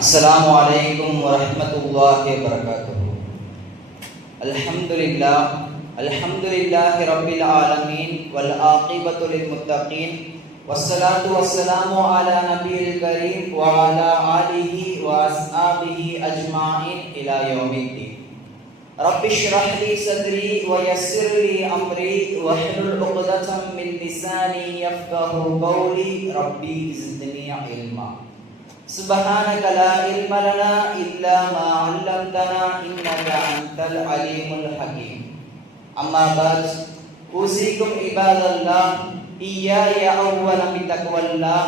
अस्सलामु अलैकुम वरहमतुल्लाहि वबरकातुहू। अल्हम्दुलिल्लाहि रब्बिल आलमीन वल आक़िबतु लिल मुत्तक़ीन वस्सलातु वस्सलामु अला नबियिल करीम व अला आलिहि व अस्हाबिहि अजमाइन इला यौमिद्दीन। रब्बि इश्रह ली सदरी व यस्सिर ली अमरी वहलुल उक़दतम मिन लिसानी यफ़क़हू क़ौली रब्बि ज़िदनी इल्मा। सुब्हानक ला इल्म लना इल्ला मा अल्लमतना इन्नका अंतल अलीमुल हकीम। अम्मा बाद उसीकुम इबादल्लाह इय्याया अव्वलन बितक़वल्लाह।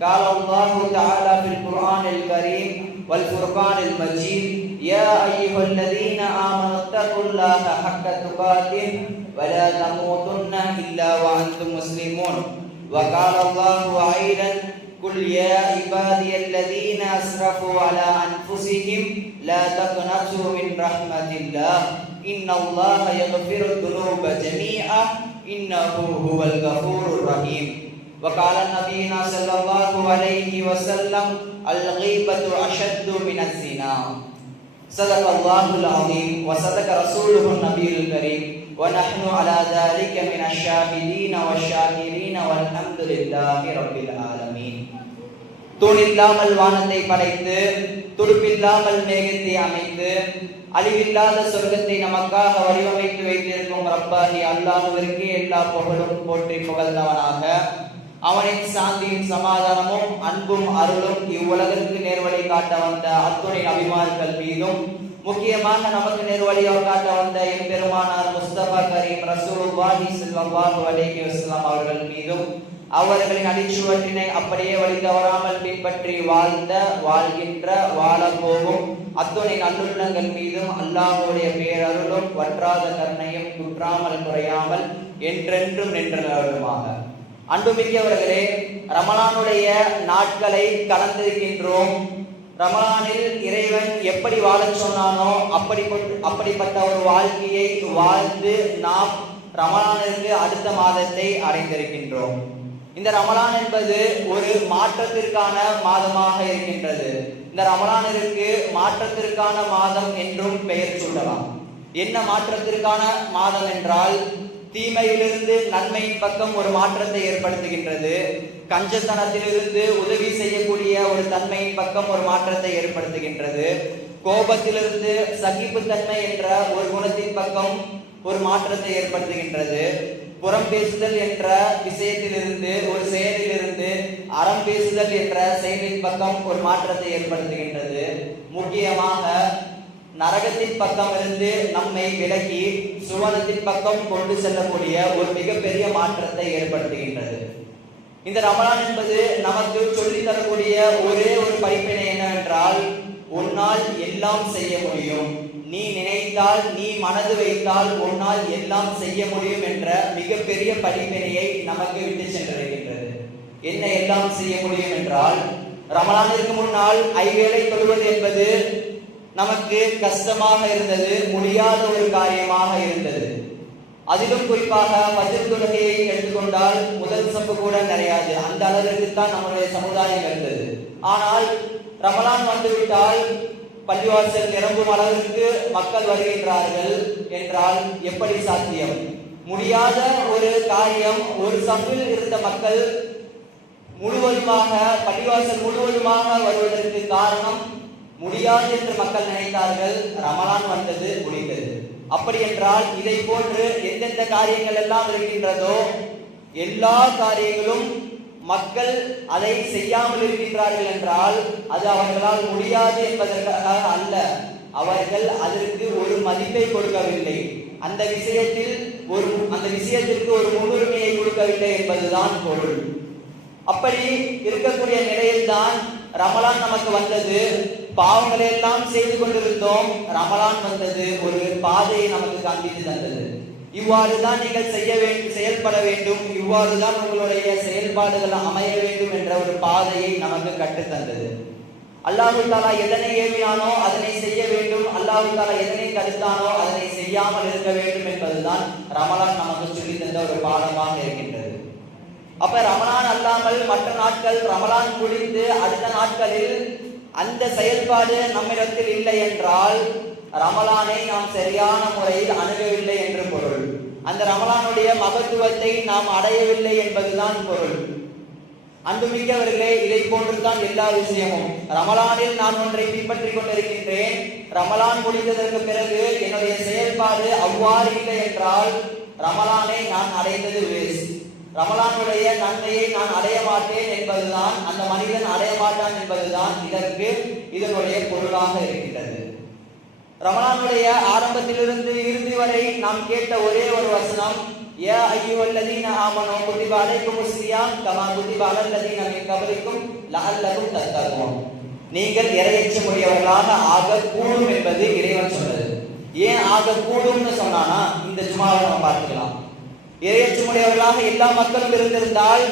क़ाल अल्लाहु तआला फ़िल क़ुरआनिल करीम वल फ़ुरक़ानिल मजीद या अय्युहल्लज़ीना आमनुत्तक़ुल्लाहा हक़्क़ तुक़ातिह व ला तमूतुन्ना इल्ला व अंतुम मुस्लिमून। व क़ाल अल्लाहु अय्यदन कुल या इबादियल्लज़ीना अस्रफ़ू अला अनफ़ुसिहिम ला तक़नतू मिन रहमतिल्लाह इन्नल्लाहा यग़फ़िरुद्दुनूब जमीअन इन्नहु हुवल गफ़ूरुर रहीम। व क़ाल नबीना सल्लल्लाहु अलैहि वसल्लम अल ग़ीबतु अशद्दु मिनज़ ज़िना। सदक़ल्लाहुल अज़ीम व सदक़ रसूलुहुन नबियुल करीम व नहनु अला ज़ालिका मिनश शाहिदीन वश्शाकिरीन वल्हम्दुलिल्लाहि रब्बिल आलमीन। தூணில்லாமல் வானத்தை படைத்து துடுப்பில்லாமல் மேகத்தை அமைத்து அழிவில்லாத சொர்க்கத்தை நமக்காக வடிவமைத்து வைத்திருக்கும் ரப்பாகி அல்லாஹ்விற்கு எல்லா புகழும் போற்றி புகழ்ந்தவனாக அவனின் சாந்தியும் சமாதானமும் அன்பும் அருளும் இவ்வுலகிற்கு நேர்வழி காட்ட வந்த அத்துணை நபிமார்கள் மீதும் முக்கியமாக நமக்கு நேர்வழியாக காட்ட வந்த எம்பெருமானார் முஸ்தபா கரீம் ரசூலுல்லாஹி ஸல்லல்லாஹு அலைஹி வஸல்லம் அவர்கள் மீதும் அவர்களின் அடிச்சுவற்றினை அப்படியே வழி தவறாமல் பின்பற்றி வாழ்கின்ற வாழப்போகும் அத்துணை நல்லுள்ளங்கள் மீதும் அல்லாஹ்வுடைய பேரருளும் வற்றாத கருணையும் குற்றாமல் குறையாமல் என்றென்றும் நின்றவருமாக. அன்புமிக்கவர்களே, ரமலானுடைய நாட்களை கலந்திருக்கின்றோம். ரமலானில் இறைவன் எப்படி வாழச் சொன்னானோ அப்படிப்பட்ட ஒரு வாழ்க்கையை வாழ்ந்து நாம் ரமலானிற்கு அடுத்த மாதத்தை அடைந்திருக்கின்றோம். இந்த ரமலான் என்பது ஒரு மாற்றத்திற்கான மாதமாக இருக்கின்றது. இந்த ரமலானிற்கு மாற்றத்திற்கான மாதம் என்றும் பெயர் சூட்டலாம். என்ன மாற்றத்திற்கான மாதம் என்றால், தீமையிலிருந்து நன்மையின் பக்கம் ஒரு மாற்றத்தை ஏற்படுத்துகின்றது. கஞ்சத்தனத்திலிருந்து உதவி செய்யக்கூடிய ஒரு தன்மையின் பக்கம் ஒரு மாற்றத்தை ஏற்படுத்துகின்றது. கோபத்திலிருந்து சகிப்புத்தன்மை என்ற ஒரு குணத்தின் பக்கம் ஒரு மாற்றத்தை ஏற்படுத்துகின்றது. புறம் பேசுதல் என்ற விஷயத்திலிருந்து ஒரு செயலிலிருந்து அறம் பேசுதல் என்ற செயலின் பக்கம் ஒரு மாற்றத்தை ஏற்படுத்துகின்றது. முக்கியமாக நரகத்தின் பக்கம் இருந்து நம்மை விலக்கி சுவனத்தின் பக்கம் கொண்டு செல்லக்கூடிய ஒரு மிகப்பெரிய மாற்றத்தை ஏற்படுத்துகின்றது. இந்த ரமலான் என்பது நமக்கு சொல்லித் தரக்கூடிய ஒரே ஒரு படிப்பினை என்னவென்றால், உன்னால் எல்லாம் செய்ய முடியும், நீ நினைத்தால், நீ மனது வைத்தால் உன்னால் எல்லாம் செய்ய முடியும் என்ற மிகப்பெரிய படிப்பினையை நமக்கு விட்டு சென்றிருக்கின்றது. என்ன எல்லாம் செய்ய முடியும் என்றால், ரமலானிற்கு முன்னால் ஐவேளை தொழுவது என்பது நமக்கு கஷ்டமாக இருந்தது, முடியாத ஒரு காரியமாக இருந்தது. அதிலும் குறிப்பாக ஃபஜ்ர் தொழுகையை எடுத்துக்கொண்டால் முதல் சப்பு கூட நிறையாது, அந்த அளவிற்கு தான் நம்முடைய சமுதாயம் இருந்தது. ஆனால் ரமலான் வந்துவிட்டால் பள்ளிவாசல் நிரம்பும் அளவிற்கு மக்கள் வருகின்றார்கள் என்றால் எப்படி சாத்தியம்? முடியாத ஒரு காரியம். ஒரு சப்பில் இருந்த மக்கள் முழுவதுமாக பள்ளிவாசல் முழுவதுமாக வருவதற்கு காரணம், முடியாது என்று மக்கள் நினைத்தார்கள். ரமலான் வந்தது, முடிந்தது. அப்படி என்றால் இதை போன்று எந்தெந்த காரியங்கள் எல்லாம் இருக்கின்றதோ எல்லா காரியங்களும் மக்கள் அதை செய்யாமல் இருக்கின்றார்கள் என்றால் அது அவர்களால் முடியாது என்பதற்காக அல்ல, அவர்கள் அதற்கு ஒரு மதிப்பை கொடுக்கவில்லை, அந்த விஷயத்திற்கு ஒரு முன்னுரிமையை கொடுக்கவில்லை என்பதுதான் பொருள். அப்படி இருக்கக்கூடிய நிலையில்தான் ரமலான் நமக்கு வந்தது. பாவங்களை எல்லாம் செய்து கொண்டிருந்தோம், ரமலான் வந்தது, ஒரு பாதையை நமக்கு காண்பித்து தந்தது. இவ்வாறுதான் நீங்கள் செயல்பட வேண்டும், இவ்வாறுதான் உங்களுடைய செயல்பாடுகள் அமைய வேண்டும் என்ற ஒரு பாதையை நமக்கு கற்றுத் தந்தது. அல்லாஹு தாலா எதனை ஏவினானோ அதனை செய்ய வேண்டும், அல்லாஹு தாலா எதனை தடுத்தானோ அதனை செய்யாமல் இருக்க வேண்டும் என்பதுதான் ரமலான் நமக்கு சொல்லி தந்த ஒரு பாடமாக இருக்கின்றது. அப்ப ரமலான் அல்லாமல் மற்ற நாட்கள், ரமலான் முடிந்து அடுத்த நாட்களில் அந்த செயல்பாடு நம்மிடத்தில் இல்லை என்றால் ரமலானை நாம் சரியான முறையில் அணுகவில்லை என்று பொருள். அந்த ரமலானுடைய மகத்துவத்தை நாம் அடையவில்லை என்பதுதான் பொருள். அன்புமிக்கவர்களே, இதை போன்றுதான் எல்லா விஷயமும். ரமலானில் நான் ஒன்றை பின்பற்றிக் கொண்டிருக்கின்றேன், ரமலான் முடிந்ததற்கு பிறகு என்னுடைய செயல்பாடு அவ்வாறு இல்லை என்றால் ரமலானை நான் அடைந்தது வேஸ்ட். ரமலானுடைய நன்மையை நான் அடைய மாட்டேன் என்பதுதான், அந்த மனிதன் அடைய மாட்டான் என்பதுதான் இதனுடைய பொருளாக இருக்கின்றது. ரமலானுடைய ஆரம்பத்திலிருந்து இறுதி வரை நாம் கேட்ட ஒரே ஒரு வசனம், யா அய்யுஹல்லதீன ஆமனூ குதிப அலைக்குமுஸ் ஸியாம் கமா குதிப அலல்லதீன மின் கப்லிக்கும் லஅல்லகும் தத்தகூன். நீங்கள் இறையச்சமுடையவர்களாக ஆகக்கூடும் என்பது இறைவன் சொன்னது. ஏன் ஆகக்கூடும்னு சொன்னானா, இந்த ஜுமாவை நம்ம பார்த்துக்கலாம். இறையச்சமுடையவர்களாக எல்லா மக்களும் இருந்திருந்தால்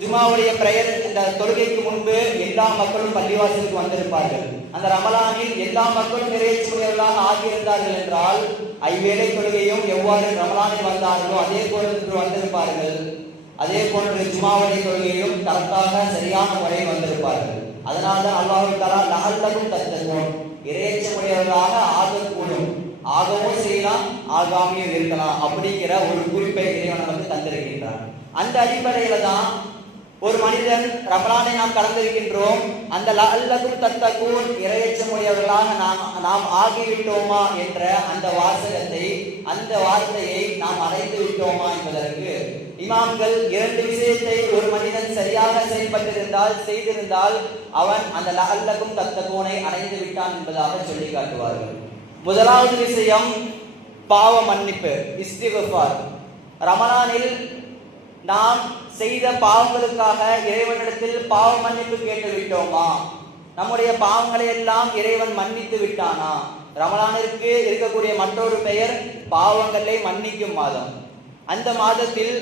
ஜுமாவுடைய பிரேயர், இந்த தொழுகைக்கு முன்பு எல்லா மக்களும் பள்ளிவாசலுக்கு வந்திருப்பார்கள். அந்த ரமலானில் எல்லா மக்களும் இறையச்சமுடையவர்களாக ஆகியிருந்தார்கள் என்றால் ஐவேளை தொழுகையும் எவ்வாறு ரமலானில் வந்தார்களோ அதே போன்று வந்திருப்பார்கள். அதே போன்று ஜுமாவுடைய தொழுகையும் கரெக்டாக சரியான முறையில் வந்திருப்பார்கள். அதனால்தான் அல்லாஹ் தஆலா லஅல்லகும் தத்தகூன், இறையச்சமுடையவர்களாக ஆகக்கூடும், ஆகவும் செய்யலாம் ஆகாமையும் இருக்கலாம் அப்படிங்கிற ஒரு குறிப்பை இறைவன் நமக்கு தந்திருக்கின்றார். அந்த அடிப்படையில தான் ஒரு மனிதன் ரமலானை நாம் கடந்திருக்கின்றோம், அந்த லஅல்லகும் தத்தகூன் இறையச்சமுடையவர்களாக நாம் ஆகிவிட்டோமா என்ற அந்த வார்த்தையை நாம் அடைந்து விட்டோமா என்பதற்கு இமாம்கள் இரண்டு விஷயத்தை ஒரு மனிதன் சரியாக செய்திருந்தால் அவன் அந்த லஅல்லகும் தத்தகூனை அடைந்து விட்டான் என்பதாக சொல்லி காட்டுவார்கள். முதலாவது விஷயம் பாவ மன்னிப்பு, இஸ்திக்ஃபார். ரமலானில் நாம் செய்த பாவங்களுக்காக இறைவனிடத்தில் பாவ மன்னிப்பு கேட்டு விட்டோமா? நம்முடைய பாவங்களை எல்லாம் இறைவன் மன்னித்து விட்டானா? ரமலானிற்கு இருக்கக்கூடிய மற்றொரு பெயர் பாவங்களை மன்னிக்கும் மாதம். அந்த மாதத்தில்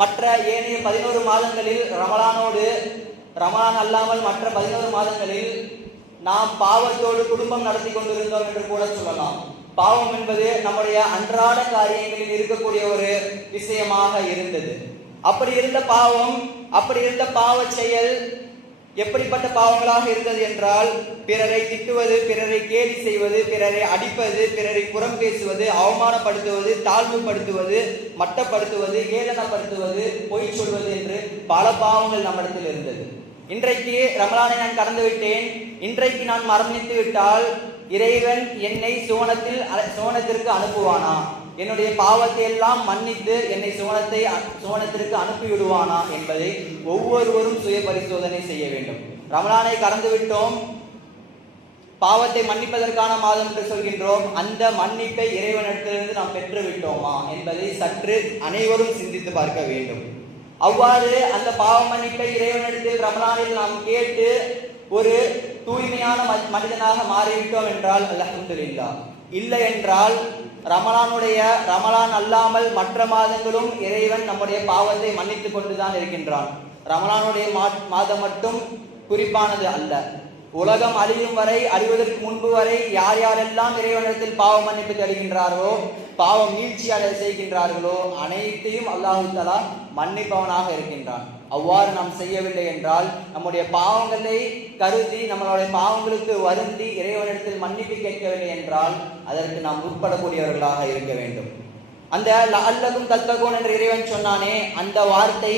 மற்ற ஏனைய 11 மாதங்களில் ரமலான் அல்லாமல் மற்ற 11 மாதங்களில் நாம் பாவத்தோடு குடும்பம் நடத்தி கொண்டிருந்தோம் என்று கூட சொல்லலாம். பாவம் என்பது நம்முடைய அன்றாட காரியங்களில் இருக்கக்கூடிய ஒரு விஷயமாக இருந்தது. அப்படி இருந்த பாவ செயல் எப்படிப்பட்ட பாவங்களாக இருந்தது என்றால், பிறரை திட்டுவது, பிறரை கேலி செய்வது, பிறரை அடிப்பது, பிறரை புறம் பேசுவது, அவமானப்படுத்துவது, தாழ்வுபடுத்துவது, மட்டப்படுத்துவது, ஏளனப்படுத்துவது, பொய் சொல்வது என்று பல பாவங்கள் நம்மிடத்தில் இருந்தது. இன்றைக்கு ரமலானை நான் கடந்து விட்டேன், இன்றைக்கு நான் மரணித்து விட்டால் இறைவன் என்னை சுவனத்திற்கு அனுப்புவானா? என்னுடைய பாவத்தை எல்லாம் மன்னித்து என்னை சுவனத்திற்கு அனுப்பிவிடுவானா என்பதை ஒவ்வொருவரும் சுய பரிசோதனை செய்ய வேண்டும். ரமலானை கடந்து விட்டோம், பாவத்தை மன்னிப்பதற்கான மாதம் என்று சொல்கின்றோம், அந்த மன்னிப்பை இறைவனிடத்திலிருந்து நாம் பெற்று விட்டோமா என்பதை சற்று அனைவரும் சிந்தித்து பார்க்க வேண்டும். அவ்வாறு அந்த பாவ மன்னிப்பை இறைவனிடத்தில் ரமலானில் நாம் கேட்டு ஒரு தூய்மையான மனிதனாக மாறிவிட்டோம் என்றால் அல்ஹம்துலில்லாஹ். இல்லை என்றால் ரமலான் அல்லாமல் மற்ற மாதங்களும் இறைவன் நம்முடைய பாவத்தை மன்னித்து கொண்டுதான் இருக்கின்றான். ரமலானுடைய மாதம் மட்டும் குறிப்பானது அல்ல. உலகம் அழியும் வரை, அழிவதற்கு முன்பு வரை யார் யாரெல்லாம் இறைவனிடத்தில் பாவ மன்னிப்பு தருகின்றார்களோ, பாவம் நீட்சி செய்கின்றார்களோ அனைத்தையும் அல்லாஹ் தஆலா மன்னிப்பவனாக இருக்கின்றான். அவ்வாறு நாம் செய்யவில்லை என்றால், நம்முடைய பாவங்களை கருதி நம்மளுடைய பாவங்களுக்கு வருந்தி இறைவனிடத்தில் மன்னிப்பு கேட்கவில்லை என்றால் அதற்கு நாம் உட்படக்கூடியவர்களாக இருக்க வேண்டும். அந்த லஅல்லகும் தத்தகூன் என்று இறைவன் சொன்னானே, அந்த வார்த்தை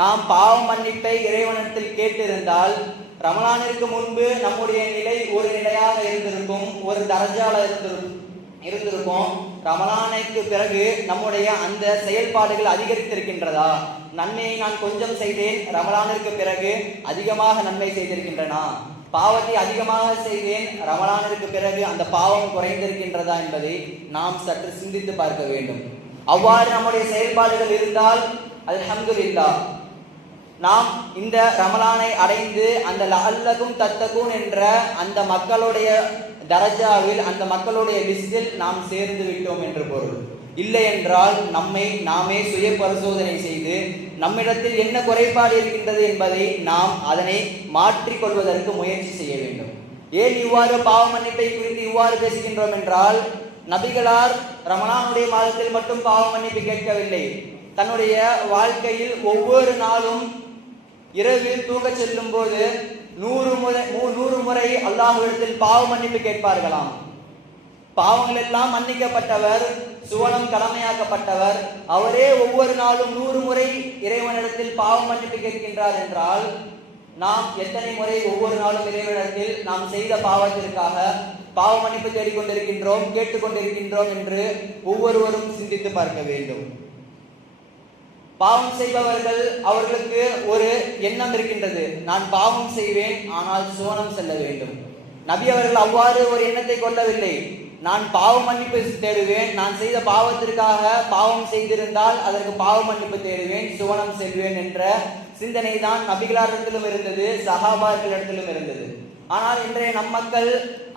நாம் பாவ மன்னிப்பை இறைவனிடத்தில் கேட்டிருந்தால் ரமலானிற்கு முன்பு நம்முடைய நிலை ஒரு நிலையாக இருந்திருக்கும், ஒரு தரஜால இருந்திருக்கும். ரமலானுக்கு பிறகு நம்முடைய அந்த செயல்பாடுகள் அதிகரித்திருக்கின்றதா? நன்மையை நான் கொஞ்சம் செய்தேன், ரமலானிற்கு பிறகு அதிகமாக நன்மை செய்திருக்கின்றனா? பாவத்தை அதிகமாக செய்தேன், ரமலானிற்கு பிறகு அந்த பாவம் குறைந்திருக்கின்றதா என்பதை நாம் சற்று சிந்தித்து பார்க்க வேண்டும். அவ்வாறு நம்முடைய செயல்பாடுகள் இருந்தால் அல்ஹம்துலில்லாஹ், நாம் இந்த ரமலானை அடைந்து அந்த லஅல்லகும் தத்தகூன் என்ற அந்த மக்களுடைய தரஜாவில், அந்த மக்களுடைய லிஸ்டில் நாம் சேர்ந்து விட்டோம் என்று பொருள். இல்லை என்றால் நம்மை நாமே சுய பரிசோதனை செய்து நம்மிடத்தில் என்ன குறைபாடு இருக்கின்றது என்பதை நாம் அதனை மாற்றிக்கொள்வதற்கு முயற்சி செய்ய வேண்டும். ஏன் இவ்வாறு பாவ மன்னிப்பை குறித்து இவ்வாறு பேசுகின்றோம் என்றால், நபிகளார் ரமலானுடைய மாதத்தில் மட்டும் பாவ மன்னிப்பு கேட்கவில்லை. தன்னுடைய வாழ்க்கையில் ஒவ்வொரு நாளும் இரவில் தூங்க செல்லும் போது 100 அல்லாஹ்விடத்தில் பாவ மன்னிப்பு கேட்பார்களாம். பாவங்கள் எல்லாம் மன்னிக்கப்பட்டவர், சுவனம் கடமையாக்கப்பட்டவர், அவரே ஒவ்வொரு நாளும் 100 முறை இறைவனிடத்தில் பாவ மன்னிப்பு கேட்கின்றார் என்றால் நாம் எத்தனை முறை ஒவ்வொரு நாளும் இறைவனிடத்தில் நாம் செய்த பாவத்திற்காக பாவ மன்னிப்பு தேடிக்கொண்டிருக்கின்றோம், கேட்டுக்கொண்டிருக்கின்றோம் என்று ஒவ்வொருவரும் சிந்தித்து பார்க்க வேண்டும். பாவம் செய்பவர்கள் அவர்களுக்கு ஒரு எண்ணம் இருக்கின்றது, நான் பாவம் செய்வேன் ஆனால் சுவனம் செல்ல வேண்டும். நபி அவர்கள் அவ்வாறு ஒரு எண்ணத்தை கொள்ளவில்லை. நான் பாவ மன்னிப்பு தேடுவேன், நான் செய்த பாவத்திற்காக பாவம் செய்திருந்தால் அதற்கு பாவ மன்னிப்பு தேடுவேன், சுவனம் செல்வேன் என்ற சிந்தனை தான் நபிகளாரிடத்திலும் இருந்தது, சஹாபாக்களிடத்திலும் இருந்தது. ஆனால் இன்றைய நம் மக்கள்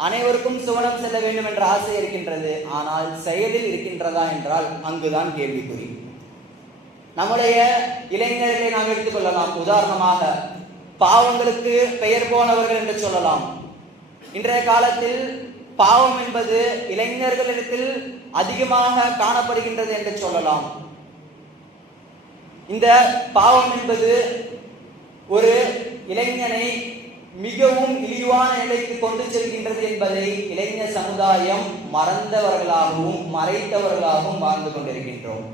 அனைவருக்கும் சுவனம் செல்ல வேண்டும் என்ற ஆசை இருக்கின்றது, ஆனால் செயலில் இருக்கின்றதா என்றால் அங்குதான் கேள்விக்குறி. நம்முடைய இளைஞர்களை நாம் எடுத்துக்கொள்ளலாம். உதாரணமாக பாவங்களுக்கு பெயர் போனவர்கள் என்று சொல்லலாம். இன்றைய காலத்தில் பாவம் என்பது இளைஞர்களிடத்தில் அதிகமாக காணப்படுகின்றது என்று சொல்லலாம். இந்த பாவம் என்பது ஒரு இளைஞனை மிகவும் இழிவான நிலைக்கு கொண்டு செல்கின்றது என்பதை இளைஞர் சமுதாயம் மறந்தவர்களாகவும் மறைத்தவர்களாகவும் வாழ்ந்து கொண்டிருக்கின்றோம்.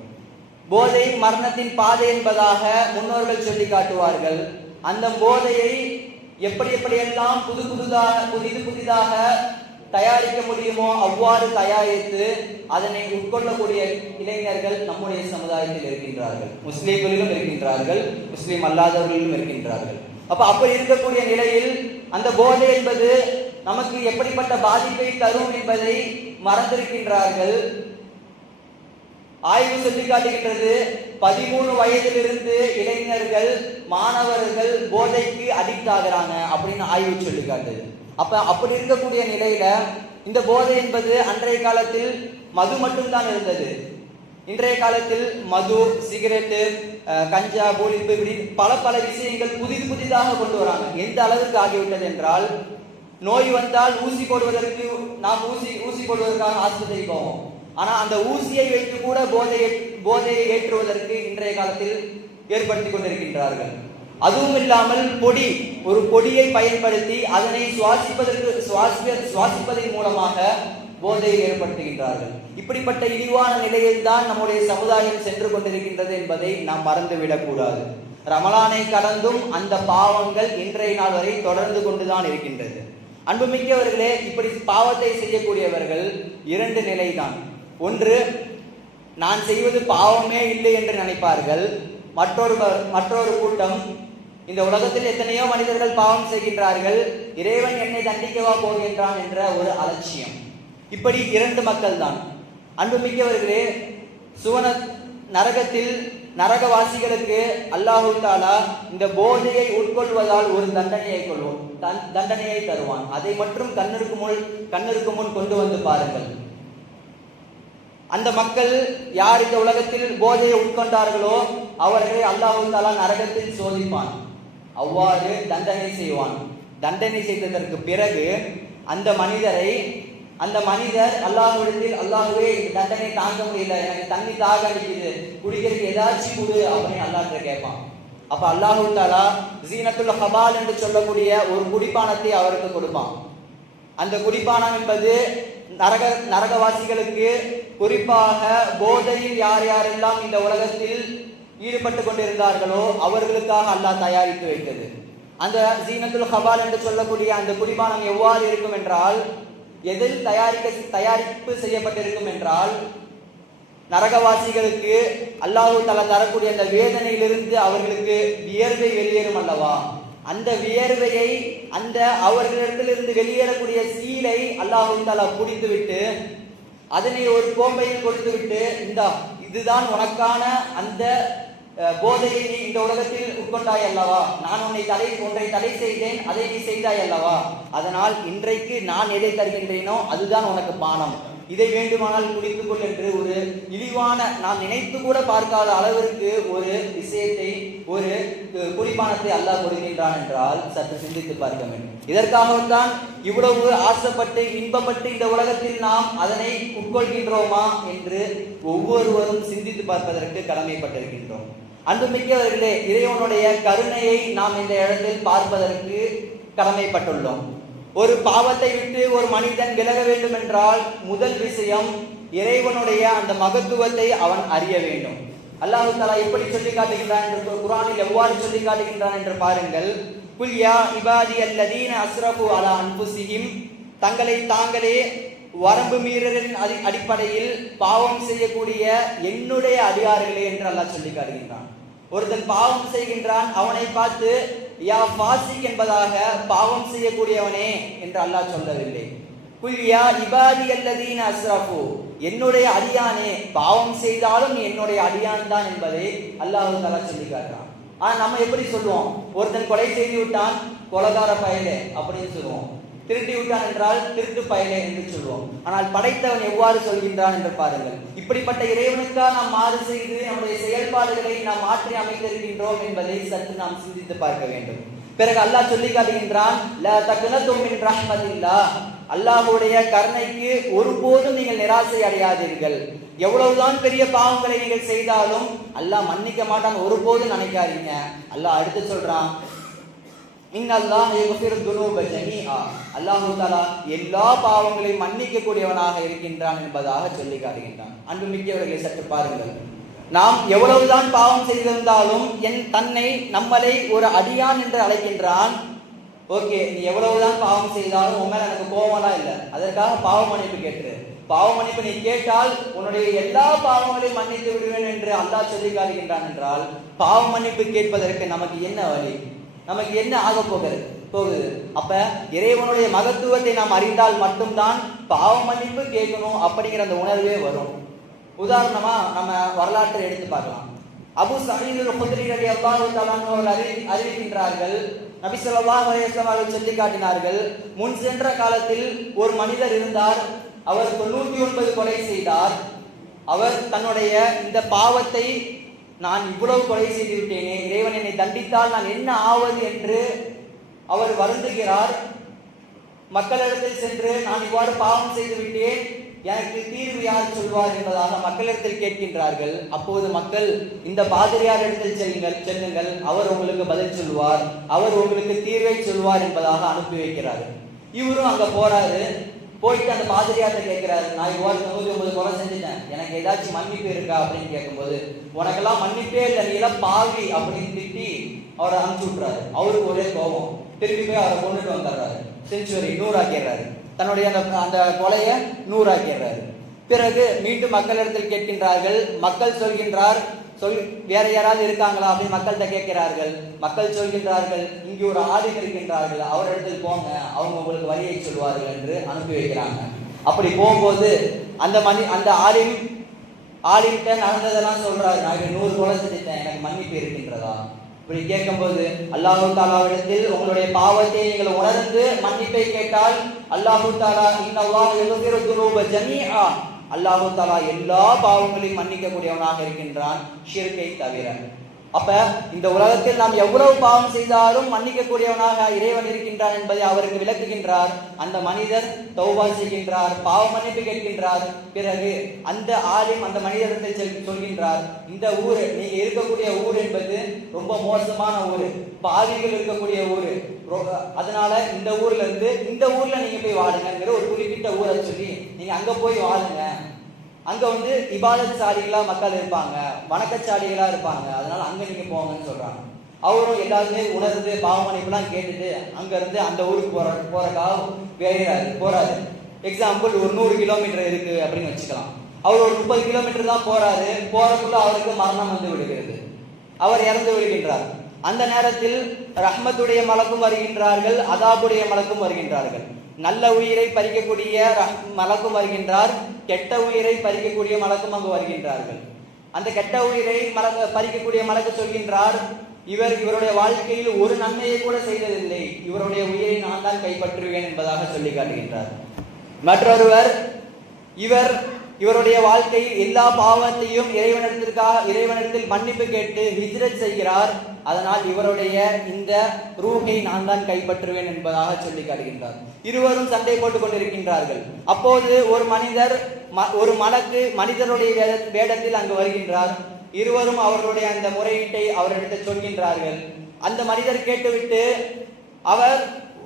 போதை மரணத்தின் பாதை என்பதாக முன்னோர்கள் சொல்லி காட்டுவார்கள். அந்த போதையை எப்படியெல்லாம் புதிதாக தயாரிக்க முடியுமோ அவ்வாறு தயாரித்து அதனை உட்கொள்ளக்கூடிய இளைஞர்கள் நம்முடைய சமுதாயத்தில் இருக்கின்றார்கள். முஸ்லீம்களிலும் இருக்கின்றார்கள், முஸ்லீம் அல்லாதவர்களிலும் இருக்கின்றார்கள். அப்படி இருக்கக்கூடிய நிலையில் அந்த போதை என்பது நமக்கு எப்படிப்பட்ட பாதிப்பை தரும் என்பதை மறந்திருக்கின்றார்கள். ஆய்வு சொல்லி காட்டுகின்றது, 13 வயதிலிருந்து இளைஞர்கள் மாணவர்கள் போதைக்கு அடிக்ட் ஆகிறாங்க அப்படின்னு ஆய்வு சொல்லி காட்டுது. அப்படி இருக்கக்கூடிய நிலையில இந்த போதை என்பது அன்றைய காலத்தில் மது மட்டும்தான் இருந்தது. இன்றைய காலத்தில் மது, சிகரெட்டு, கஞ்சா, போலிப்பு, இப்படி பல விஷயங்கள் புதிதாக கொண்டு வராங்க. எந்த அளவுக்கு ஆகிவிட்டது என்றால், நோய் வந்தால் ஊசி போடுவதற்கு நாம் ஊசி போடுவதற்காக ஆஸ்பத்திரி போவோம். ஆனா அந்த ஊசியை வைத்து கூட போதையை ஏற்றுவதற்கு இன்றைய காலத்தில் ஏற்படுத்தி கொண்டிருக்கின்றார்கள். அதுவும் இல்லாமல் ஒரு பொடியை பயன்படுத்தி அதனை சுவாசிப்பதன் மூலமாக போதையை ஏற்படுத்துகின்றார்கள். இப்படிப்பட்ட இழிவான நிலையில் தான் நம்முடைய சமுதாயம் சென்று கொண்டிருக்கின்றது என்பதை நாம் மறந்துவிடக் கூடாது. ரமலானை கடந்தும் அந்த பாவங்கள் இன்றைய நாள் வரை தொடர்ந்து கொண்டுதான் இருக்கின்றது. அன்புமிக்கவர்களே, இப்படி பாவத்தை செய்யக்கூடியவர்கள் 2 நிலைதான். ஒன்று, நான் செய்வது பாவமே இல்லை என்று நினைப்பார்கள். மற்றொரு கூட்டம், இந்த உலகத்தில் எத்தனையோ மனிதர்கள் பாவம் செய்கின்றார்கள், இறைவன் என்னை தண்டிக்கவா போகின்றான் என்ற ஒரு அலட்சியம். இப்படி 2 மக்கள் தான். அன்புமிக்கவர்களே, நரகத்தில் நரகவாசிகளுக்கு அல்லாஹு தஆலா இந்த போதையை உட்கொள்வதால் ஒரு தண்டனையை தருவான். அதை மட்டும் கண்ணிற்கு முன் கொண்டு வந்து பாருங்கள். அந்த மக்கள் யார் இந்த உலகத்தில் போதையை உட்கொண்டார்களோ அவர்களை அல்லாஹு தஆலா நரகத்தில் சோதிப்பான். அவ்வாறு தண்டனை செய்வான். தண்டனை செய்ததற்கு பிறகு அந்த மனிதர் அல்லாஹ்விடத்தில், அல்லாஹ்வே தண்டனை தாங்க முடியல, எனக்கு தண்ணி தாக அடிக்குது, குடிக்கிறதுக்கு ஏதாச்சும் கொடு அப்படின்னு அல்லாஹ்கிட்ட கேட்பான். அப்ப அல்லாஹு தஆலா ஜீனத்துல் ஹபால் என்று சொல்லக்கூடிய ஒரு குடிப்பானத்தை அவருக்கு கொடுப்பான். அந்த குடிப்பானம் என்பது நரகவாசிகளுக்கு, குறிப்பாக போதையில் யாரெல்லாம் இந்த உலகத்தில் ஈடுபட்டு கொண்டிருந்தார்களோ அவர்களுக்காக அல்லாஹ் தயாரித்து வைத்தது. அந்த ஜீனத்துல் ஹபால் என்று சொல்லக்கூடிய அந்த குடிபானம் எவ்வாறு இருக்கும் என்றால், எதில் தயாரிப்பு செய்யப்பட்டிருக்கும் என்றால், நரகவாசிகளுக்கு அல்லாஹ் தஆலா தரக்கூடிய அந்த வேதனையிலிருந்து அவர்களுக்கு வியர்வை வெளியேறும் அல்லவா, அந்த வியர்வையை, அந்த அவர்களிடத்திலிருந்து வெளியேறக்கூடிய சீலை அல்லாஹ் தஆலா குடித்துவிட்டு அதனை ஒரு கோம்பையில் கொடுத்துவிட்டு, இதுதான் உனக்கான அந்த போதையை நீ இந்த உலகத்தில் உட்கொண்டாய் அல்லவா, நான் ஒன்றை தடை செய்தேன், அதை நீ செய்தாய் அல்லவா, அதனால் இன்றைக்கு நான் எதை தருகின்றேனோ அதுதான் உனக்கு பானம், இதை வேண்டுமானால் குடித்துக்கொள் என்று ஒரு இழிவான, நாம் நினைத்து கூட பார்க்காத அளவிற்கு ஒரு விஷயத்தை, ஒரு குடிபானத்தை அல்லாஹ் கொடுக்கின்றான் என்றால் சற்று சிந்தித்து பார்க்க வேண்டும். இதற்காகத்தான் இவ்வளவு ஆசைப்பட்டு இன்பப்பட்டு இந்த உலகத்தில் நாம் அதனை உட்கொள்கின்றோமா என்று ஒவ்வொருவரும் சிந்தித்து பார்ப்பதற்கு கடமைப்பட்டிருக்கின்றோம். அன்புமிக்கவர்களே, இறைவனுடைய கருணையை நாம் இந்த இடத்தில் பார்ப்பதற்கு கடமைப்பட்டுள்ளோம். ஒரு பாவத்தை விட்டு ஒரு மனிதன் விலக வேண்டும் என்றால் முதல் விஷயம் இறைவனுடைய அந்த மகத்துவத்தை அவன் அறிய வேண்டும். அல்லாஹ் தஆலா எப்படி சொல்லி காட்டுகின்றான் என்று குர்ஆனில் எவ்வாறு சொல்லி காட்டுகின்றான் என்று பாருங்கள். குல் யா இபாதியல்லதீன அஸ்ரஃபு அலா அன்ஃபுஸிஹிம், தங்களை தாங்களே வரம்பு மீறலின் அடிப்படையில் பாவம் செய்யக்கூடிய என்னுடைய அடியார்களே என்று அல்லாஹ் சொல்லி காட்டுகின்றான். ஒருத்தன் பாவம் செய்கின்றான், அவனை பார்த்து யா ஃபாசிக் என்பதாக பாவம் செய்யக்கூடியவனே என்று அல்லாஹ் சொல்லவில்லை. குல் யா இபாதியல்லதீன அஸ்ரஃபு, என்னுடைய அடியானே, பாவம் செய்தாலும் நீ என்னுடைய அடியான் தான் என்பதை அல்லாஹ் தஆலா சொல்லி காட்டுறான். ஆனா நம்ம எப்படி சொல்லுவோம்? ஒருத்தன் கொலை செய்து விட்டான், கொலைகார பயலே அப்படின்னு சொல்லுவோம். திருட்டி விட்டான் என்றால் திருட்டு பயலே என்று சொல்லுவோம். ஆனால் படைத்தவன் எவ்வாறு சொல்கின்றான் என்று பாருங்கள். இப்படிப்பட்ட இறைவனுக்காக நாம் மாறு செய்து நம்முடைய செயல்பாடுகளை நாம் மாற்றி அமைத்திருக்கின்றோம் என்பதை சற்று நாம் சிந்தித்து பார்க்க வேண்டும். பிறகு அல்லாஹ் சொல்லி காட்டுகின்றான், லா தக்னது மின் ரஹ்மத்தில்லாஹ், அல்லாஹ்வுடைய கருணைக்கு ஒருபோதும் நீங்கள் நிராசை அடையாதீர்கள். எவ்வளவுதான் பெரிய பாவங்களை நீங்கள் செய்தாலும் அல்லாஹ் மன்னிக்க மாட்டான் ஒருபோதும் நினைக்காதீங்க. அல்லாஹ் அடுத்து சொல்றான், இன்னல்லாஹ் யக்ஃபிரு துனூப ஜமீஆ, அல்லாஹ் தஆலா எல்லா பாவங்களையும் மன்னிக்க கூடியவனாக இருக்கின்றான் என்பதாக சொல்லி காட்டுகின்றான். அன்புமிக்கவர்களை சற்று பாருங்கள், நாம் எவ்வளவுதான் பாவம் செய்திருந்தாலும் தன்னை நம்மளை ஒரு அடியான் என்று அழைக்கின்றான். ஓகே, நீ எவ்வளவுதான் பாவம் செய்தாலும் உன் மேல எனக்கு கோபம்லாம் இல்லை, அதற்காக பாவ மன்னிப்பு கேட்டு பாவ மன்னிப்பு நீ கேட்டால் உன்னுடைய எல்லா பாவங்களையும் மன்னித்து விடுவேன் என்று அல்லாஹ் சொல்லி காட்டுகின்றான் என்றால் பாவ மன்னிப்பு கேட்பதற்கு நமக்கு என்ன வழி, நமக்கு என்ன ஆக போகுது? அப்ப இறைவனுடைய மகத்துவத்தை நாம் அறிந்தால் மட்டும்தான் பாவ மன்னிப்பு கேட்கணும் அப்படிங்கிற அந்த உணர்வே வரும். உதாரணமா நம்ம வரலாற்றை எடுத்து பார்க்கலாம். அபு சயீத் அல்-குத்ரி ரலியல்லாஹு தஆலா அவர்கள் அறிவிக்கின்றார்கள், நபி ஸல்லல்லாஹு அலைஹி வஸல்லம் அவர்கள் சொல்லி காட்டினார்கள், முன் சென்ற காலத்தில் ஒரு மனிதர் இருந்தார், அவர் 99 கொலை செய்தார். அவர் தன்னுடைய இந்த பாவத்தை, நான் இவ்வளவு கொலை செய்து விட்டேனே, இறைவன் என்னை தண்டித்தால் நான் என்ன ஆவது என்று அவர் வருந்துகிறார். மக்களிடத்தில் சென்று நான் இவ்வாறு பாவம் செய்து விட்டேன், எனக்கு தீர்வு யார் சொல்வார் என்பதாக மக்களிடத்தில் கேட்கின்றார்கள். அப்போது மக்கள், இந்த பாதிரியார் இடத்தில் செல்லுங்கள், அவர் உங்களுக்கு பதில் சொல்வார், அவர் உங்களுக்கு தீர்வை சொல்வார் என்பதாக அனுப்பி வைக்கிறார். இவரும் அங்க போறாரு. போயிட்டு அந்த பாதிரியார்ட்ட கேட்கிறாரு, நான் இவ்வாறு 99 கொலை செஞ்சுட்டேன், எனக்கு ஏதாச்சும் மன்னிப்பு இருக்கா அப்படின்னு கேட்கும்போது, உனக்கெல்லாம் மன்னிப்பே இல்லை, நீ எல்லாம் பாவி அப்படின்னு திட்டி அவரை அனுப்பிச்சு விட்டுறாரு. அவருக்கு ஒரே கோபம், திருப்பி போய் அவரை கொண்டுட்டு வந்துடுறாரு. செஞ்சுவரி 100 ஆக்கிடுறாரு, தன்னுடைய அந்த கொலையை 100 ஆக்கிடுறாரு. பிறகு மீண்டும் மக்களிடத்தில் கேட்கின்றார்கள். மக்கள் வேற யாராவது இருக்காங்களா அப்படின்னு மக்கள்கிட்ட கேட்கிறார்கள். மக்கள் சொல்கின்றார்கள், இங்கு ஒரு ஆலிம் இருக்கின்றார்கள், அவரிடத்தில் போங்க, அவங்க உங்களுக்கு வழியை சொல்வார்கள் என்று அனுப்பி வைக்கிறாங்க. அப்படி போகும்போது அந்த ஆலிம்கிட்ட நடந்ததெல்லாம் சொல்றாரு, நான் 100 கொலை செஞ்சுட்டேன், எனக்கு மன்னிப்பு இருக்கின்றதா? இப்படி கேட்கும்போது, அல்லாஹு தஆலாவிடத்தில் உங்களுடைய பாவத்தை நீங்கள் உணர்ந்து மன்னிப்பை கேட்டால் அல்லாஹு தஆலா இன்னல்லாஹ் யக்ஃபிரு துனூப ஜமீஆ, அல்லாஹு தஆலா எல்லா பாவங்களையும் மன்னிக்க கூடியவனாக இருக்கின்றான், ஷிர்கை தவிர. அப்ப இந்த உலகத்தில் நாம் எவ்வளவு பாவம் செய்தாலும் மன்னிக்க கூடியவனாக இறைவன் இருக்கின்றான் என்பதை அவருக்கு விளக்குகின்றார். அந்த மனிதர் தௌபா செய்கின்றார், பாவ மன்னிப்பு கேட்கின்றார். பிறகு அந்த ஆலிம் அந்த மனிதரிடத்தில் சொல்கின்றார், இந்த ஊர், நீங்க இருக்கக்கூடிய ஊர் என்பது ரொம்ப மோசமான ஊர், பாவிகள் இருக்கக்கூடிய ஊர், அதனால இந்த ஊர்ல நீங்க போய் வாழுங்கிற ஒரு குறிப்பிட்ட ஊரை சொல்லி நீங்க அங்க போய் வாழுங்க, அங்க இபாதத் சாலிகளா மக்கள் இருப்பாங்க, வணக்கச்சாலிகளா இருப்பாங்க, அதனால அங்க நீங்க போங்கன்னு சொல்றாங்க. அவரும் எல்லாருமே உணர்ந்து பாவமன்னிப்புலாம் கேட்டுட்டு அங்க இருந்து அந்த ஊருக்கு போறதுக்காக போறாரு. எக்ஸாம்பிள், ஒரு 100 கிலோமீட்டர் இருக்கு அப்படின்னு வச்சுக்கலாம். அவர் ஒரு 30 கிலோமீட்டர் தான் போறாரு. போறதுக்குள்ள அவருக்கு மரணம் வந்து விடுகிறது, அவர் இறந்து விடுகின்றார். அந்த நேரத்தில் ரஹ்மத்துடைய மலக்கும் வருகின்றார்கள், அதாபுடைய மலக்கும் வருகின்றார்கள். நல்ல உயிரை பறிக்கக்கூடிய மலக்கும் வருகின்றார், கெட்ட உயிரை பறிக்கக்கூடிய மலக்கும் அங்கு வருகின்றார்கள். அந்த கெட்ட உயிரை பறிக்கக்கூடிய மலக்கு சொல்கின்றார், இவருடைய வாழ்க்கையில் ஒரு நன்மையை கூட செய்ததில்லை, இவருடைய உயிரை நான் தான் கைப்பற்றுவேன் என்பதாக சொல்லி காட்டுகின்றார். மற்றொருவர், இவருடைய வாழ்க்கையில் எல்லா பாவத்தையும் இறைவனிடத்தில் மன்னிப்பு கேட்டு ஹிஜ்ரத் செய்கிறார், அதனால் இவருடைய இந்த ரூஹை நான் தான் கைப்பற்றுவேன் என்பதாக சொல்லி காட்டுகின்றார். இருவரும் சண்டை போட்டுக் கொண்டிருக்கின்றார்கள். அப்போது ஒரு மலக்கு மனிதருடைய வேடத்தில் அங்கு வருகின்றார். இருவரும் அவர்களுடைய அந்த முறையீட்டை அவரிடத்தில் சொல்கின்றார்கள். அந்த மனிதர் கேட்டுவிட்டு அவர்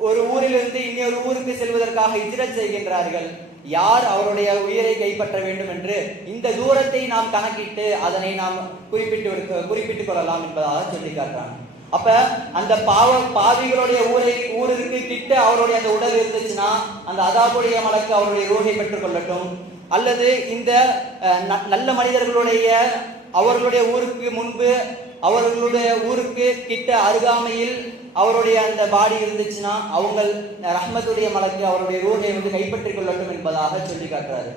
ஒரு ஊரிலிருந்து ஊரிலிருந்து இன்னொரு ஊருக்கு செல்வதற்காக ஹிஜ்ரத் செய்கின்றார்கள். யார் அவருடைய உயிரை கைப்பற்ற வேண்டும் என்று இந்த தூரத்தை நாம் கணக்கிட்டு அதனை நாம் குறிப்பிட்டுக் கொள்ளலாம் என்பதாக சொல்லி காட்டுறாங்க. அப்ப அந்த பாவிகளுடைய ஊருக்கு கிட்ட அவருடைய அந்த உடல் இருந்துச்சுன்னா அந்த அதாபுடைய மலக்கு அவருடைய ரூஹை பெற்றுக் கொள்ளட்டும். அல்லது இந்த நல்ல மனிதர்களுடைய அவர்களுடைய ஊருக்கு முன்பு அவர்களுடைய ஊருக்கு கிட்ட அருகாமையில் அவருடைய அந்த பாடி இருந்துச்சுன்னா அவங்க ரஹ்மத்துடைய மலக்கு அவருடைய ரூஹை கைப்பற்றிக் கொள்ளட்டும் என்பதாக சொல்லி காட்டுறாரு.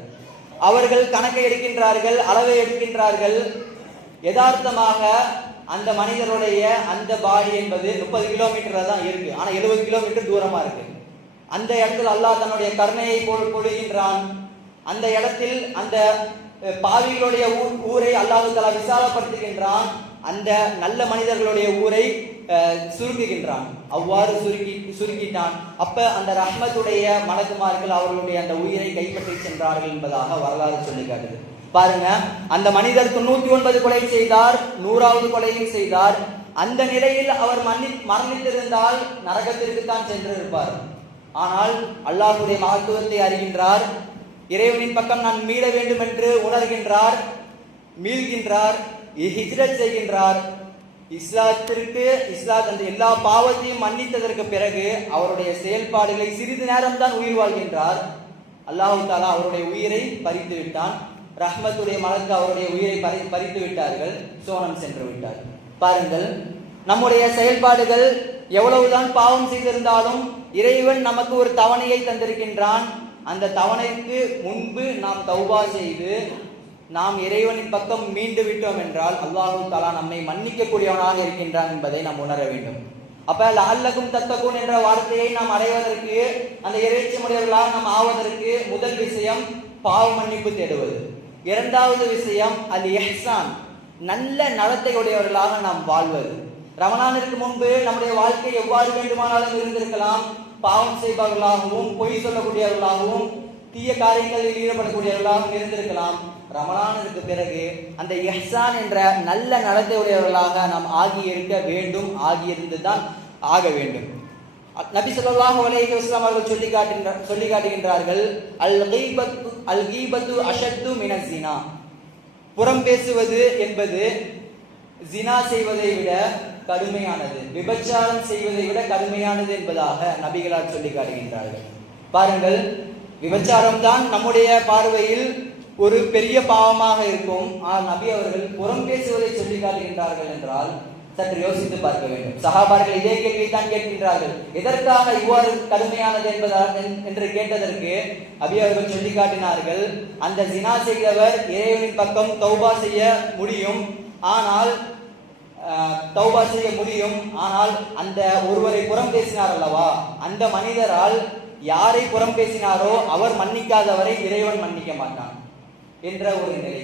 அவர்கள் கணக்கை எடுக்கின்றார்கள், அளவை எடுக்கின்றார்கள். யதார்த்தமாக அந்த மனிதருடைய அந்த பாடி என்பது 30 கிலோமீட்டர் தான் இருக்கு, ஆனா 70 கிலோமீட்டர் தூரமா இருக்கு. அந்த இடத்தில் அல்லாஹ் தன்னுடைய கருணையை பொழிகின்றான். அந்த இடத்தில் அந்த பாவிகளுடைய ஊரை அல்லாஹ் தஆலா விசாலப்படுத்துகின்றான். அந்த நல்ல மனிதர்களுடைய ஊரை சுருக்குகின்றான். அவ்வாறு சுருக்கிட்டான். அப்ப அந்த ரஹ்மத்துடைய மலக்குமார்கள் அவர்களுடைய அந்த உயிரை கைப்பற்றி சென்றார்கள் என்பதாக வரலாறு சொல்லி காட்டுது. பாருங்க, அந்த மனிதர் 99 கொலை செய்தார், 100வது கொலையும் செய்தார். அந்த நிலையில் அவர் மரணித்திருந்தால் நரகத்திற்கு தான் சென்றிருப்பார். ஆனால் அல்லாஹ்வுடைய மகத்துவத்தை அறிகின்றார். இறைவனின் பக்கம் நான் மீள வேண்டும் என்று உணர்கின்றார், மீள்கின்றார், ஹிஜ்ரத் செய்கின்றார். இஸ்லாம் அந்த எல்லா பாவத்தையும் மன்னித்ததற்கு பிறகு அவருடைய செயல்பாடுகளை சிறிது நேரம் தான் உயிர் வாழ்கின்றார். அல்லாஹ் தஆலா அவருடைய உயிரை பறித்து விட்டான். ரஹ்மத்துடைய மலக்கு அவருடைய உயிரை பறித்து விட்டார்கள், சோனம் சென்று விட்டார். பாருங்கள், நம்முடைய செயல்பாடுகள் எவ்வளவுதான் பாவம் செய்திருந்தாலும் இறைவன் நமக்கு ஒரு தவணையை தந்திருக்கின்றான். அந்த தவணைக்கு முன்பு நாம் தௌபா செய்து நாம் இறைவனின் பக்கம் மீண்டு விட்டோம் என்றால் அல்லாஹ் தஆலா நம்மை மன்னிக்கக்கூடியவனாக இருக்கின்றான் என்பதை நாம் உணர வேண்டும். அப்ப லஅல்லகும் தத்தகூன் என்ற வார்த்தையை நாம் அடைவதற்கு, அந்த இறைச்சியுடையவர்களாக நாம் ஆவதற்கு முதல் விஷயம் பாவ மன்னிப்பு தேடுவது. இரண்டாவது விஷயம் அல் இஹ்சான், நல்ல நடத்தை உடையவர்களாக நாம் வாழ்வது. ரமலானிற்கு முன்பு நம்முடைய வாழ்க்கை எவ்வாறு வேண்டுமானாலும் இருந்திருக்கலாம். பாவம் செய்பவர்களாகவும், பொய் சொல்லக்கூடியவர்களாகவும், தீய காரியங்களில் ஈடுபடக்கூடியவர்களாகவும் இருந்திருக்கலாம். ரமலானுக்கு பிறகு அந்த இஹ்சான் என்ற நல்ல நடத்தை உடையவர்களாக நாம் ஆகியிருக்க வேண்டும், ஆகியிருந்துதான் ஆக வேண்டும். நபி ஸல்லல்லாஹு அலைஹி வஸல்லம் அவர்கள் சொல்லி காட்டுகின்றார்கள், அல் கீபத்து அஷத்து மினஸ் ஸினா, புறம் பேசுவது என்பது ஜினா செய்வதை விட கடுமையானது, விபச்சாரம் செய்வதை விட கடுமையானது என்பதாக நபிகளார் சொல்லி காட்டுகின்றார்கள். பாருங்கள், விபச்சாரம் தான் நம்முடைய பார்வையில் ஒரு பெரிய பாவமாக இருக்கும். ஆனால் நபி அவர்கள் புறம் பேசுவதை சொல்லி காட்டுகின்றார்கள் என்றால் சற்று யோசித்து பார்க்க வேண்டும். சஹாபார்கள் இதே கேள்வியை தான் கேட்கின்றார்கள், எதற்காக இவ்வாறு கடுமையானது என்று கேட்டதற்கு நபி அவர்கள் சொல்லி காட்டினார்கள், அந்த ஜினா செய்தவர் இறைவனின் பக்கம் தௌபா செய்ய முடியும், ஆனால் அந்த ஒருவரை புறம் பேசினார் அல்லவா, அந்த மனிதரால் யாரை புறம் பேசினாரோ அவர் மன்னிக்காதவரை இறைவன் மன்னிக்க மாட்டான் என்ற ஒரு நிலை.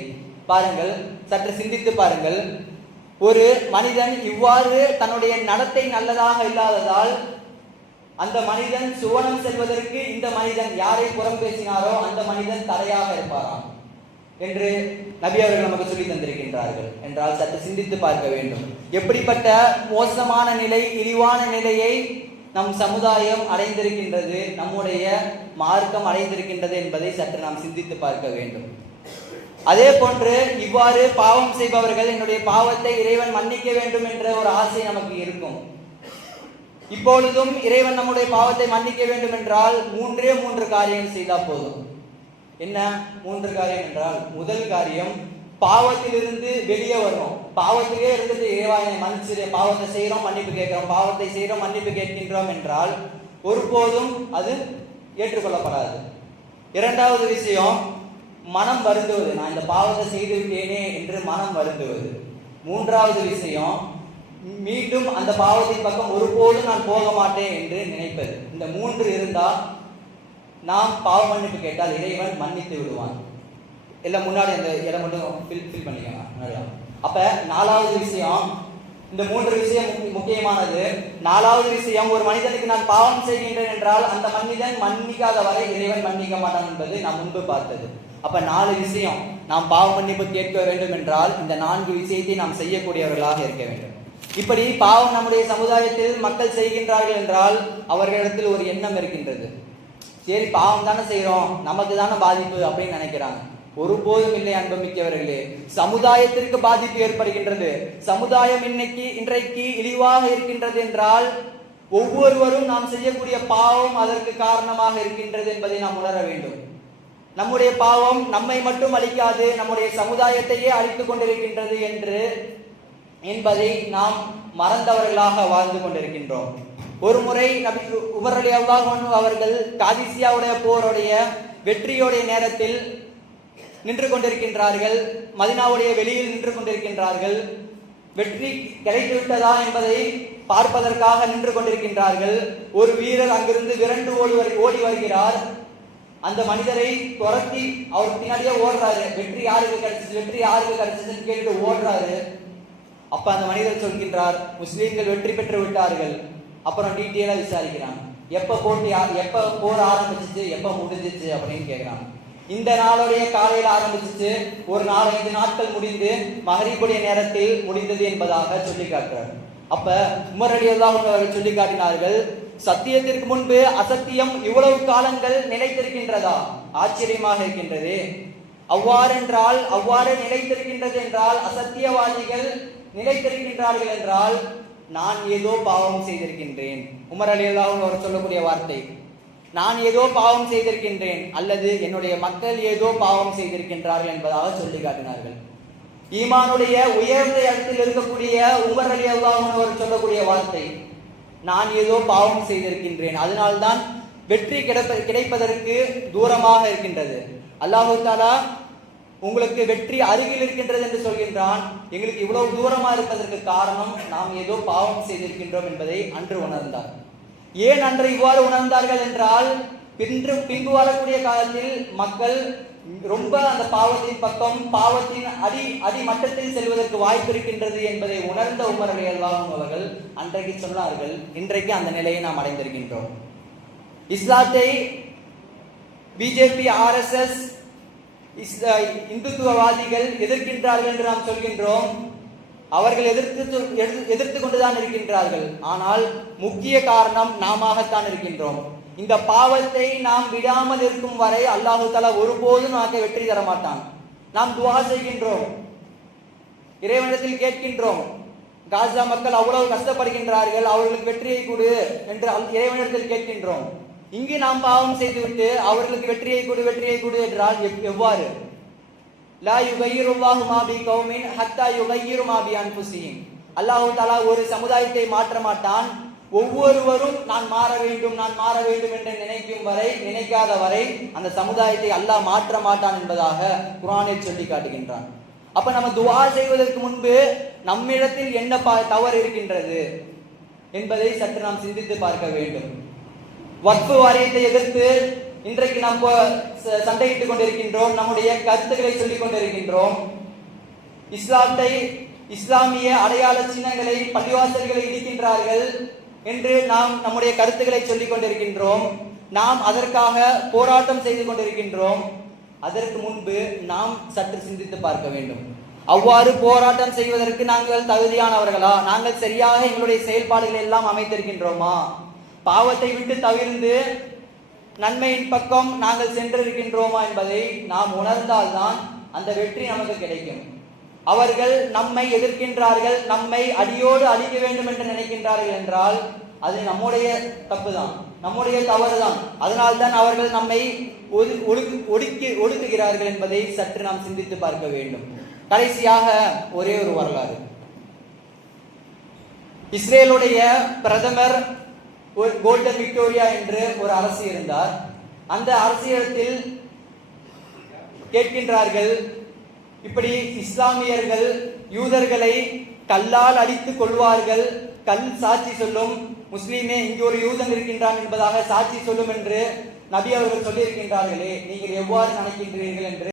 பாருங்கள், சற்று சிந்தித்து பாருங்கள். ஒரு மனிதன் இவ்வாறு தன்னுடைய நடத்தை நல்லதாக இல்லாததால் அந்த மனிதன் சுவனம் செல்வதற்கு இந்த மனிதன் யாரை புறம் பேசினாரோ அந்த மனிதன் தடையாக இருப்பாராம் என்று நபி அவர்கள் நமக்கு சொல்லி தந்திருக்கின்றார்கள் என்றால் சற்று சிந்தித்து பார்க்க வேண்டும். எப்படிப்பட்ட மோசமான நிலை, இழிவான நிலையை நம் சமுதாயம் அடைந்திருக்கின்றது, நம்முடைய மார்க்கம் அடைந்திருக்கின்றது என்பதை சற்று நாம் சிந்தித்து பார்க்க வேண்டும். அதே போன்று இவ்வாறு பாவம் செய்பவர்கள் என்னுடைய பாவத்தை இறைவன் மன்னிக்க வேண்டும் என்ற ஒரு ஆசை நமக்கு இருக்கும். இப்பொழுதும் இறைவன் நம்முடைய பாவத்தை மன்னிக்க வேண்டும் என்றால் 3 காரியம் செய்தால் போதும். என்ன 3 காரியம் என்றால், முதல் காரியம் பாவத்திலிருந்து வெளியே வரணும். பாவத்திலே இருந்துட்டு இறைவா என்னை மன்னிச்சிரு, பாவத்தை செய்கிறோம் மன்னிப்பு கேட்கிறோம், பாவத்தை செய்கிறோம் மன்னிப்பு கேட்கின்றோம் என்றால் ஒருபோதும் அது ஏற்றுக்கொள்ளப்படாது. இரண்டாவது விஷயம் மனம் வருந்துவது, நான் இந்த பாவத்தை செய்து விட்டேனே என்று மனம் வருந்துவது. மூன்றாவது விஷயம் மீண்டும் அந்த பாவத்தின் பக்கம் ஒருபோதும் நான் போக மாட்டேன் என்று நினைப்பது. இந்த 3 இருந்தால் நாம் பாவ மன்னிப்பு கேட்டால் இறைவன் மன்னித்து விடுவான். எல்லாம் முன்னாடி அந்த இடம் மட்டும் ஃபில் பண்ணிக்கோங்க. அப்ப 4வது விஷயம், இந்த 3 விஷயம் முக்கியமானது. 4வது விஷயம், ஒரு மனிதனுக்கு நான் பாவம் செய்கின்றேன் என்றால் அந்த மனிதன் மன்னிக்காத வரை இறைவன் மன்னிக்க மாட்டான் என்பது நாம் முன்பு பார்த்தது. அப்ப 4 விஷயம் நாம் பாவ மன்னிப்பு கேட்க வேண்டும் என்றால் இந்த 4 விஷயத்தை நாம் செய்யக்கூடியவர்களாக இருக்க வேண்டும். இப்படி பாவம் நம்முடைய சமுதாயத்தில் மக்கள் செய்கின்றார்கள் என்றால் அவர்களிடத்தில் ஒரு எண்ணம் இருக்கின்றது. சரி, பாவம் தானே செய்யறோம், நமக்கு தானே பாதிப்பு அப்படின்னு நினைக்கிறாங்க. ஒருபோதும் இல்லை அன்புமிக்கவர்களே. சமுதாயத்திற்கு பாதிப்பு ஏற்படுகின்றது. சமுதாயம் இன்றைக்கு இழிவாக இருக்கின்றது என்றால் ஒவ்வொருவரும் நாம் செய்யக்கூடிய பாவம் அதற்கு காரணமாக இருக்கின்றது என்பதை நாம் உணர வேண்டும். நம்முடைய பாவம் நம்மை மட்டும் அழிக்காது, நம்முடைய சமுதாயத்தையே அழித்துக் கொண்டிருக்கின்றது என்பதை நாம் மறந்தவர்களாக வாழ்ந்து கொண்டிருக்கின்றோம். ஒரு முறை நபி உமர் ரலியல்லாஹு அன்ஹு அவர்கள் காதிசியாவுடைய போருடைய வெற்றியுடைய நேரத்தில் நின்று கொண்டிருக்கின்றார்கள். மதீனாவுடைய வெளியில் நின்று கொண்டிருக்கின்றார்கள். வெற்றி கிடைத்துவிட்டதா என்பதை பார்ப்பதற்காக நின்று கொண்டிருக்கின்றார்கள். ஒரு வீரர் அங்கிருந்து விரண்டு ஓடி வருகிறார். அந்த மனிதரை துரத்தி அவர் பின்னாடியே ஓடுறாரு. வெற்றி யாருக்கு கிடைச்சதுன்னு கேட்டு ஓடுறாரு. அப்ப அந்த மனிதர் சொல்கின்றார், முஸ்லீம்கள் வெற்றி பெற்று விட்டார்கள். அப்புறம் டீட்டெயிலா விசாரிக்கிறாங்க, எப்ப போர் ஆரம்பிச்சிச்சு, எப்ப முடிஞ்சிச்சு அப்படின்னு கேட்கிறாங்க. இந்த நாளுடைய காலையில் ஆரம்பிச்சிச்சு, ஒரு 4-5 நாட்கள் முடிந்து மகரிபுடைய நேரத்தில் முடிந்தது என்பதாக சொல்லி காட்டுறார். அப்ப உமர் ரலியல்லாஹு அன்ஹு அவர்கள் சொல்லி காட்டினார்கள், சத்தியத்திற்கு முன்பு அசத்தியம் இவ்வளவு காலங்கள் நிலைத்திருக்கின்றதா? ஆச்சரியமாக இருக்கின்றது. அவ்வாறு நிலைத்திருக்கின்றது என்றால், அசத்தியவாதிகள் நிலைத்திருக்கின்றார்கள் என்றால் நான் ஏதோ பாவம் செய்திருக்கின்றேன். உமர் ரலியல்லாஹு அன்ஹு அவர் சொல்லக்கூடிய வார்த்தை, நான் ஏதோ பாவம் செய்திருக்கின்றேன் அல்லது என்னுடைய மக்கள் ஏதோ பாவம் செய்திருக்கின்றார்கள் என்பதாக சொல்லி காட்டினார்கள். ஈமானுடைய உயர்ந்த இடத்தில் இருக்கக்கூடிய உமர் ரலியல்லாஹு அன்ஹு அவர் சொல்லக்கூடிய வார்த்தை, நான் ஏதோ பாவம் செய்திருக்கின்றேன், அதனால்தான் வெற்றி கிடைப்பதற்கு தூரமாக இருக்கின்றது. அல்லாஹு தஆலா உங்களுக்கு வெற்றி அருகில் இருக்கின்றது என்று சொல்கின்றான். எங்களுக்கு இவ்வளவு தூரமா இருப்பதற்கு காரணம் நாம் ஏதோ பாவம் செய்திருக்கின்றோம் என்பதை அன்று உணர்ந்தார். ஏன் அன்று இவ்வாறு உணர்ந்தார்கள் என்றால், பின்பு வரக்கூடிய காலத்தில் மக்கள் ரொம்ப அந்த பாவத்தின் பக்கம், பாவத்தின் அடிமட்டத்தில் செல்வதற்கு வாய்ப்பு இருக்கின்றது என்பதை உணர்ந்த உமர் ரலியல்லாஹு அன்ஹு அவர்கள் அன்றைக்கு சொன்னார்கள். இன்றைக்கு அந்த நிலையை நாம் அடைந்திருக்கின்றோம். இஸ்லாத்தை பிஜேபி, RSS, இந்துத்துவவாதிகள் எதிர்க்கின்றார்கள் என்று நாம் சொல்கின்றோம். அவர்கள் எதிர்த்து கொண்டுதான் இருக்கின்றார்கள். ஆனால் முக்கிய காரணம் நாமத்தான் இருக்கின்றோம். இந்த பாவத்தை நாம் விடாமல் இருக்கும் வரை அல்லாஹு தஆலா ஒருபோதும் நமக்கு வெற்றி தர மாட்டான். நாம் துஆ செய்கின்றோம், இறைவனிடத்தில் கேட்கின்றோம், காசா மக்கள் அவ்வளவு கஷ்டப்படுகின்றார்கள், அவர்களுக்கு வெற்றியை கொடு என்று இறைவனிடத்தில் கேட்கின்றோம். இங்கு நாம் பாவம் செய்துவிட்டு அவர்களுக்கு வெற்றியை கொடு என்றால் எவ்வாறு? லா யுகையிருல்லாஹு மா பிகௌமின் ஹத்தா யுகையிரு மா பிஅன்ஃபுஸிஹிம். அல்லாஹ் தஆலா ஒரு சமுதாயத்தை மாற்ற மாட்டான். ஒவ்வொருவரும் நான் மாற வேண்டும் என்று நினைக்காத வரை அந்த சமுதாயத்தை அல்லாஹ் மாற்ற மாட்டான் என்பதாக குர்ஆனில் சொல்லி காட்டுகின்றான். அப்ப நம்ம துஆ செய்வதற்கு முன்பு நம்மிடத்தில் என்ன தவறு இருக்கின்றது என்பதை சற்று நாம் சிந்தித்து பார்க்க வேண்டும். வக்ஃப் வாரியத்தை எதிர்த்து இன்றைக்கு நாம் சண்டையிட்டுக் கொண்டிருக்கின்றோம். நம்முடைய கருத்துக்களை சொல்லிக் கொண்டிருக்கின்றோம். இஸ்லாமிய அடையாள சின்னங்களை, பள்ளிவாசல்களை இடிக்கின்றார்கள் என்று நாம் நம்முடைய கருத்துக்களை சொல்லிக் கொண்டிருக்கின்றோம். நாம் அதற்காக போராட்டம் செய்து கொண்டிருக்கின்றோம். அதற்கு முன்பு நாம் சற்று சிந்தித்து பார்க்க வேண்டும். அவ்வாறு போராட்டம் செய்வதற்கு நாங்கள் தகுதியானவர்களா? நாங்கள் சரியாக எங்களுடைய செயல்பாடுகளை எல்லாம் அமைத்திருக்கின்றோமா? பாவத்தை விட்டு தவிர்த்து நன்மையின் பக்கம் நாங்கள் சென்றிருக்கின்றோமா என்பதை நாம் உணர்ந்தால்தான் அந்த வெற்றி நமக்கு கிடைக்கும். அவர்கள் நம்மை எதிர்க்கின்றார்கள், நம்மை அடியோடு அழிக்க வேண்டும் என்று நினைக்கின்றார்கள் என்றால் அது நம்முடைய தப்புதான், நம்முடைய தவறுதான். அதனால்தான் அவர்கள் நம்மை ஒடுக்குகிறார்கள் என்பதை சற்று நாம் சிந்தித்து பார்க்க வேண்டும். கடைசியாக ஒரே ஒரு வரலாறு. இஸ்ரேலுடைய பிரதமர் கோல்டன் விக்டோரியா என்று ஒரு அரசு இருந்தார். அந்த அரசியலத்தில் கேட்கின்றார்கள், இப்படி இஸ்லாமியர்கள் யூதர்களை கல்லால் அடித்துக் கொள்வார்கள், கல் சாட்சி சொல்லும், முஸ்லீமே இங்கு ஒரு யூதன் இருக்கின்றான் என்பதாக சாட்சி சொல்லும் என்று நபி அவர்கள் சொல்லியிருக்கின்றார்களே, நீங்கள் எவ்வாறு நினைக்கின்றீர்கள் என்று